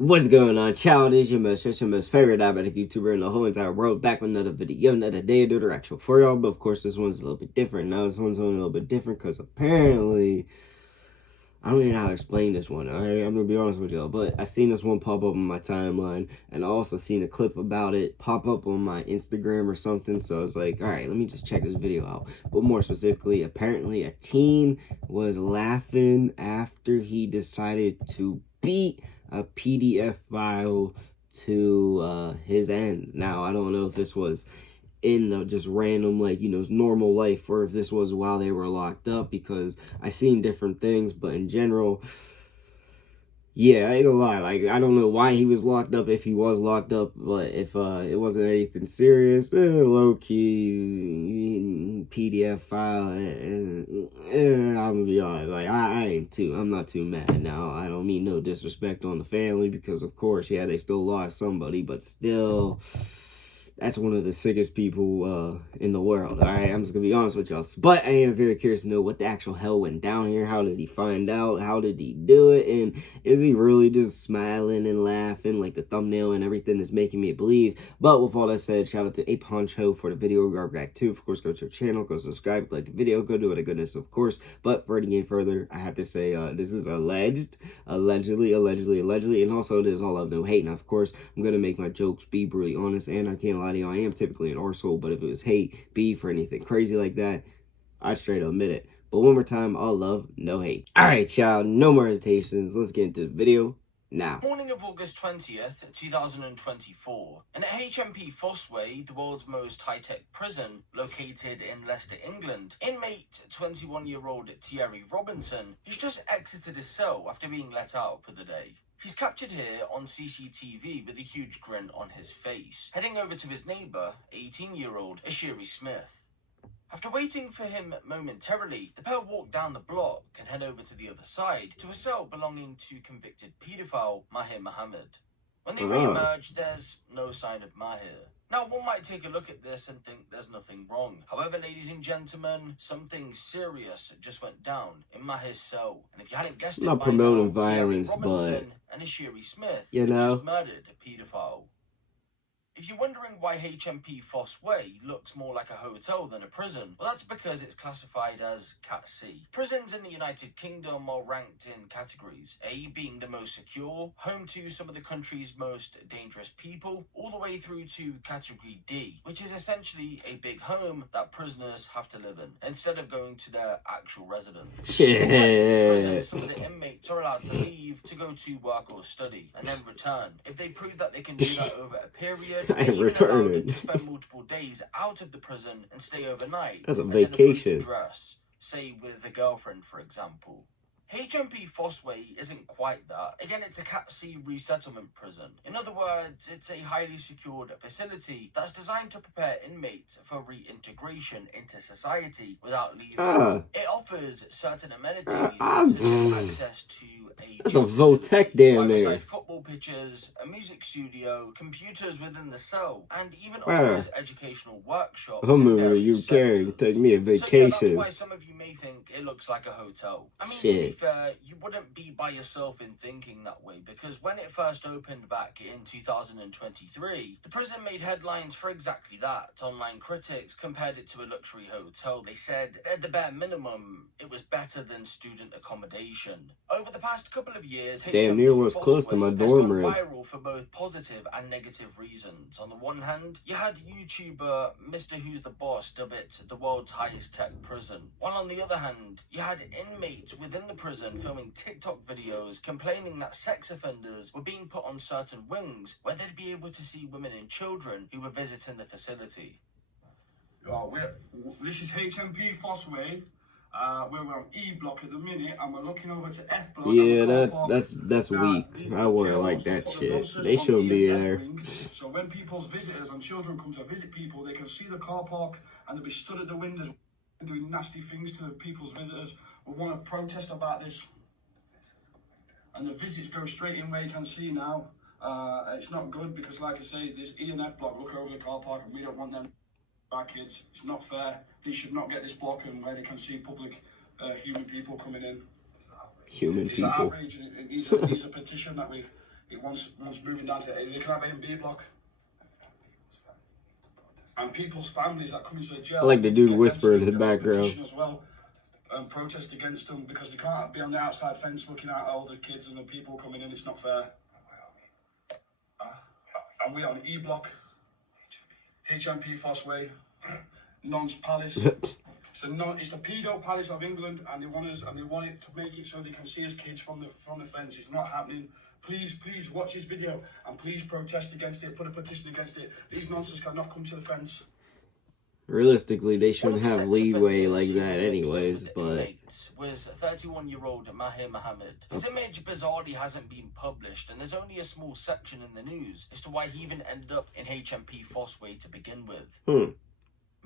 What's going on, child? It's your most favorite diabetic YouTuber in the whole entire world, back with another video, another day of the actual for y'all. But of course, this one's a little bit different. Now, this one's only a little bit different because apparently, I don't even know how to explain this one. I'm gonna be honest with y'all, but I seen this one pop up on my timeline, and I also seen a clip about it pop up on my Instagram or something. So I was like, all right, let me just check this video out. But more specifically, apparently, a teen was laughing after he decided to beat a PDF file to his end. Now, I don't know if this was in just random, like, normal life, or if this was while they were locked up, because I seen different things, but in general, yeah, I ain't gonna lie, like, I don't know why he was locked up, if he was locked up, but if it wasn't anything serious, low-key PDF file, I'm gonna be honest, like, I'm not too mad. Now, I don't mean no disrespect on the family, because of course, yeah, they still lost somebody, but still, that's one of the sickest people in the world. All right, I'm just gonna be honest with y'all. But I am very curious to know what the actual hell went down here. How did he find out? How did he do it? And is he really just smiling and laughing like the thumbnail and everything is making me believe? But with all that said, shout out to Ape Honcho for the video regard back too. Of course, go to our channel, go subscribe, like the video, go do it a goodness, of course. But for any further, I have to say this is allegedly, and also there's all love, no hate. Now, of course, I'm gonna make my jokes be brutally honest, and I can't lie to you, I am typically an arsehole, but if it was hate, beef, or anything crazy like that, I'd straight up admit it. But one more time, all love, no hate. Alright, y'all, no more hesitations. Let's get into the video now. Morning of August 20th, 2024, and at HMP Fossway, the world's most high-tech prison, located in Leicester, England, inmate 21-year-old Thierry Robinson has just exited his cell after being let out for the day. He's captured here on CCTV with a huge grin on his face, heading over to his neighbour, 18-year-old Ashiri Smith. After waiting for him momentarily, the pair walk down the block and head over to the other side to a cell belonging to convicted paedophile Mahir Mohammed. When they re-emerge, there's no sign of Mahir. Now, one might take a look at this and think there's nothing wrong. However, ladies and gentlemen, something serious just went down in Mahir's cell. And if you hadn't guessed it by now, Thierry Robinson and Ashiri Smith have just murdered a paedophile. If you're wondering why HMP Fossway looks more like a hotel than a prison, well, that's because it's classified as Cat C. Prisons in the United Kingdom are ranked in categories, A being the most secure, home to some of the country's most dangerous people, all the way through to Category D, which is essentially a big home that prisoners have to live in, instead of going to their actual residence. Shit. In prison, some of the inmates are allowed to leave to go to work or study, and then return. If they prove that they can do that over a period, I am returning to spend multiple days out of the prison and stay overnight. That's a vacation. Dress, say with a girlfriend, for example. HMP Fossway isn't quite that. Again, it's a Cat C resettlement prison. In other words, it's a highly secured facility that's designed to prepare inmates for reintegration into society without leaving. It offers certain amenities such as access to that's a Votech damn near. Football pitches, a music studio, computers within the cell, and even offers educational workshops. I'm over the UK, take me a vacation. So yeah, that's why some of you may think it looks like a hotel. I mean, to be fair, you wouldn't be by yourself in thinking that way, because when it first opened back in 2023, the prison made headlines for exactly that. Online critics compared it to a luxury hotel. They said, at the bare minimum, it was better than student accommodation. Over the past couple of years, damn near was close to my dorm room. Viral for both positive and negative reasons. On the one hand, you had YouTuber Mr. Who's the Boss dub it the world's highest tech prison, while on the other hand, you had inmates within the prison filming TikTok videos complaining that sex offenders were being put on certain wings where they'd be able to see women and children who were visiting the facility. This is HMP Fossway. We're on E block at the minute, and we're looking over to F block. Yeah, that's weak. I wouldn't like that shit. They shouldn't be there. So when people's visitors and children come to visit people, they can see the car park and they'll be stood at the windows doing nasty things to the people's visitors. We want to protest about this, and the visits go straight in where you can see now. It's not good because, like I say, this E and F block look over the car park, and we don't want them. Our kids, it's not fair. They should not get this block and where they can see public human people coming in. Human it's people. Outrage. It needs a petition that we He wants moving down to they can have A and B block. And people's families that come into the jail. I like the dude whispering in the background. As well, protest against them because they can't be on the outside fence looking at all the kids and the people coming in. It's not fair. And we're on E block, HMP Fossway, Non's Palace. It's the pedo palace of England, and they want it to make it so they can see us kids from the fence. It's not happening. Please watch this video and please protest against it. Put a petition against it. These nonsense cannot come to the fence. Realistically, they shouldn't have leeway like that anyways, but... was 31-year-old Mahir Mohammed. His image bizarrely hasn't been published, and there's only a small section in the news as to why he even ended up in HMP Fossway to begin with.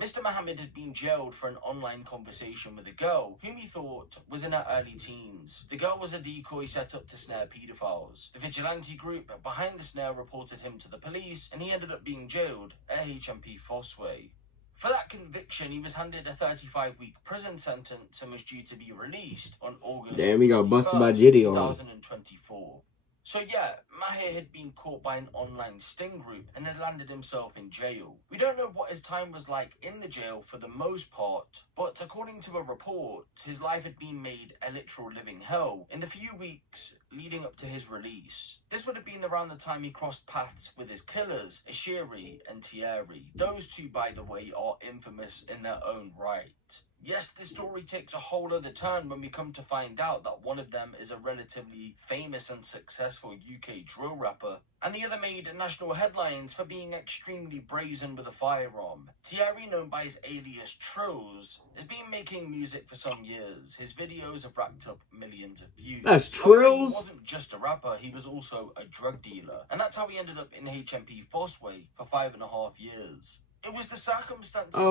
Mr. Mohammed had been jailed for an online conversation with a girl whom he thought was in her early teens. The girl was a decoy set up to snare paedophiles. The vigilante group behind the snare reported him to the police, and he ended up being jailed at HMP Fossway. For that conviction, he was handed a 35-week prison sentence and was due to be released on August 2024. So yeah, Mahir had been caught by an online sting group and had landed himself in jail. We don't know what his time was like in the jail for the most part, but according to a report, his life had been made a literal living hell in the few weeks leading up to his release. This would have been around the time he crossed paths with his killers, Ashiri and Thierry. Those two, by the way, are infamous in their own right. Yes, this story takes a whole other turn when we come to find out that one of them is a relatively famous and successful UK drill rapper, and the other made national headlines for being extremely brazen with a firearm. Thierry, known by his alias Trills, has been making music for some years. His videos have racked up millions of views. That's Trills? He wasn't just a rapper, he was also a drug dealer, and that's how he ended up in HMP Fossway for 5.5 years. It was the circumstances back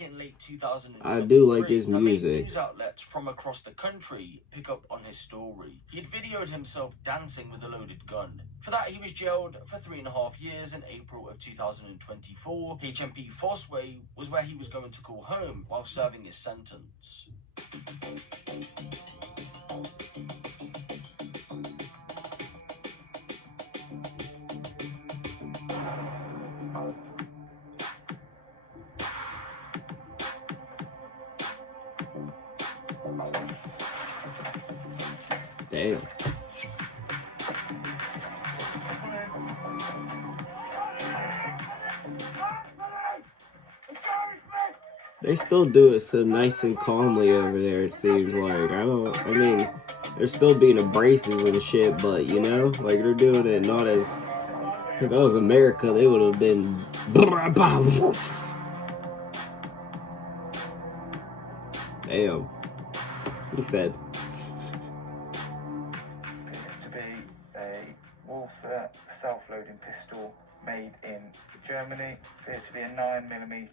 in late 2023 I do like his that music. made news outlets from across the country pick up on his story. He had videoed himself dancing with a loaded gun. For that, he was jailed for 3.5 years in April of 2024. HMP Fossway was where he was going to call home while serving his sentence. Damn. They still do it so nice and calmly over there, it seems like. I mean, they're still being abrasive and shit, but, you know, like, they're doing it not as... If that was America, they would have been... Damn. He said... To be a Walther self-loading pistol made in Germany. Appears to be a 9mm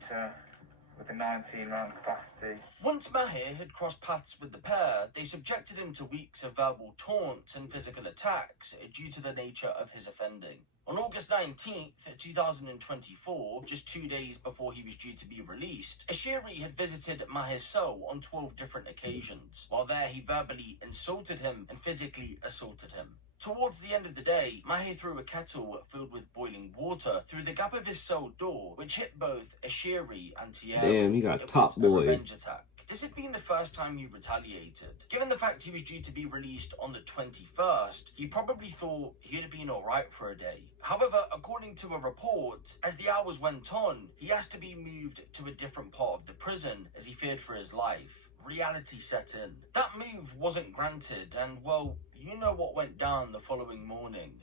with a 19-round capacity. Once Mahir had crossed paths with the pair, they subjected him to weeks of verbal taunts and physical attacks due to the nature of his offending. On August 19th, 2024, just 2 days before he was due to be released, Ashiri had visited Mahir's cell on 12 different occasions. While there, he verbally insulted him and physically assaulted him. Towards the end of the day, Mahir threw a kettle filled with boiling water through the gap of his cell door, which hit both Ashiri and Thierry. Damn, he got top boy. A revenge attack. This had been the first time he retaliated. Given the fact he was due to be released on the 21st, he probably thought he'd have been alright for a day. However, according to a report, as the hours went on, he asked to be moved to a different part of the prison as he feared for his life. Reality set in. That move wasn't granted, and well, you know what went down the following morning.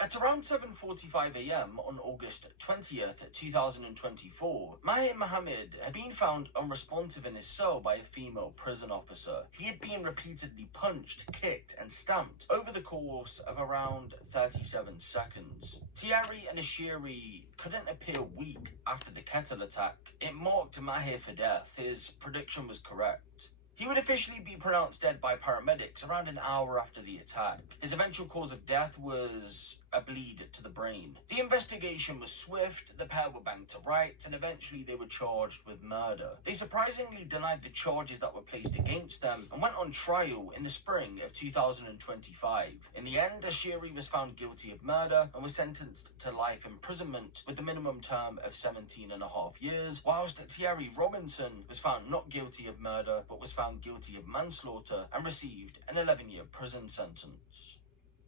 At around 7:45 AM on August 20th, 2024, Mahir Mohammed had been found unresponsive in his cell by a female prison officer. He had been repeatedly punched, kicked, and stamped over the course of around 37 seconds. Thierry and Ashiri couldn't appear weak after the kettle attack. It marked Mahir for death. His prediction was correct. He would officially be pronounced dead by paramedics around an hour after the attack. His eventual cause of death was a bleed to the brain. The investigation was swift, the pair were banged to rights, and eventually they were charged with murder. They surprisingly denied the charges that were placed against them and went on trial in the spring of 2025. In the end, Ashiri was found guilty of murder and was sentenced to life imprisonment with the minimum term of 17.5 years, whilst Thierry Robinson was found not guilty of murder but was found guilty of manslaughter and received an 11-year prison sentence.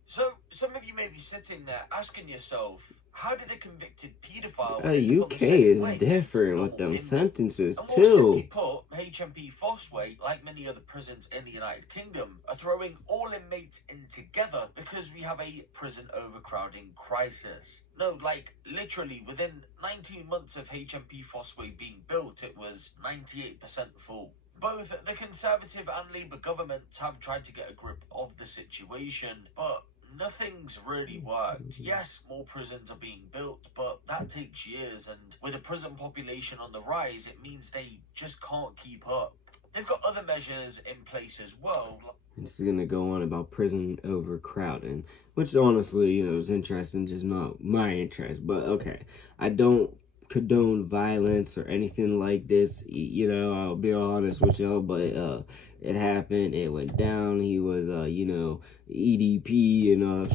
So, some of you may be sitting there asking yourself, how did a convicted paedophile... UK is different with them sentences too. And more simply put, HMP Fossway, like many other prisons in the United Kingdom, are throwing all inmates in together because we have a prison overcrowding crisis. No, like, literally, within 19 months of HMP Fossway being built, it was 98% full. Both the Conservative and Labour governments have tried to get a grip of the situation, but nothing's really worked. Yes, more prisons are being built, but that takes years, and with a prison population on the rise, it means they just can't keep up. They've got other measures in place as well. This is going to go on about prison overcrowding, which honestly, you know, is interesting, just not my interest, but okay. I don't condone violence or anything like this, you know, I'll be honest with y'all, but it happened, it went down, he was you know, EDP and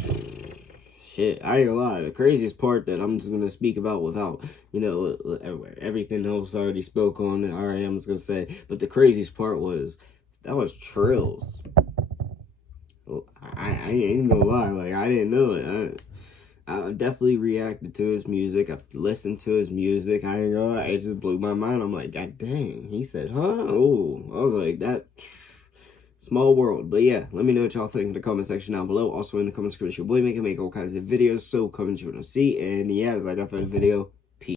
shit, I ain't gonna lie, the craziest part that I'm just gonna speak about without, you know, everything else I already spoke on, and alright, I'm just gonna say, but the craziest part was, that was Trills. I ain't gonna lie, like, I didn't know it. I definitely reacted to his music. I've listened to his music. I ain't gonna lie, it just blew my mind. I'm like, God dang. He said, huh? Oh, I was like, that small world. But yeah, let me know what y'all think in the comment section down below. Also in the comments, your boy make all kinds of videos. So comment you want to see. And yeah, as I got for the video.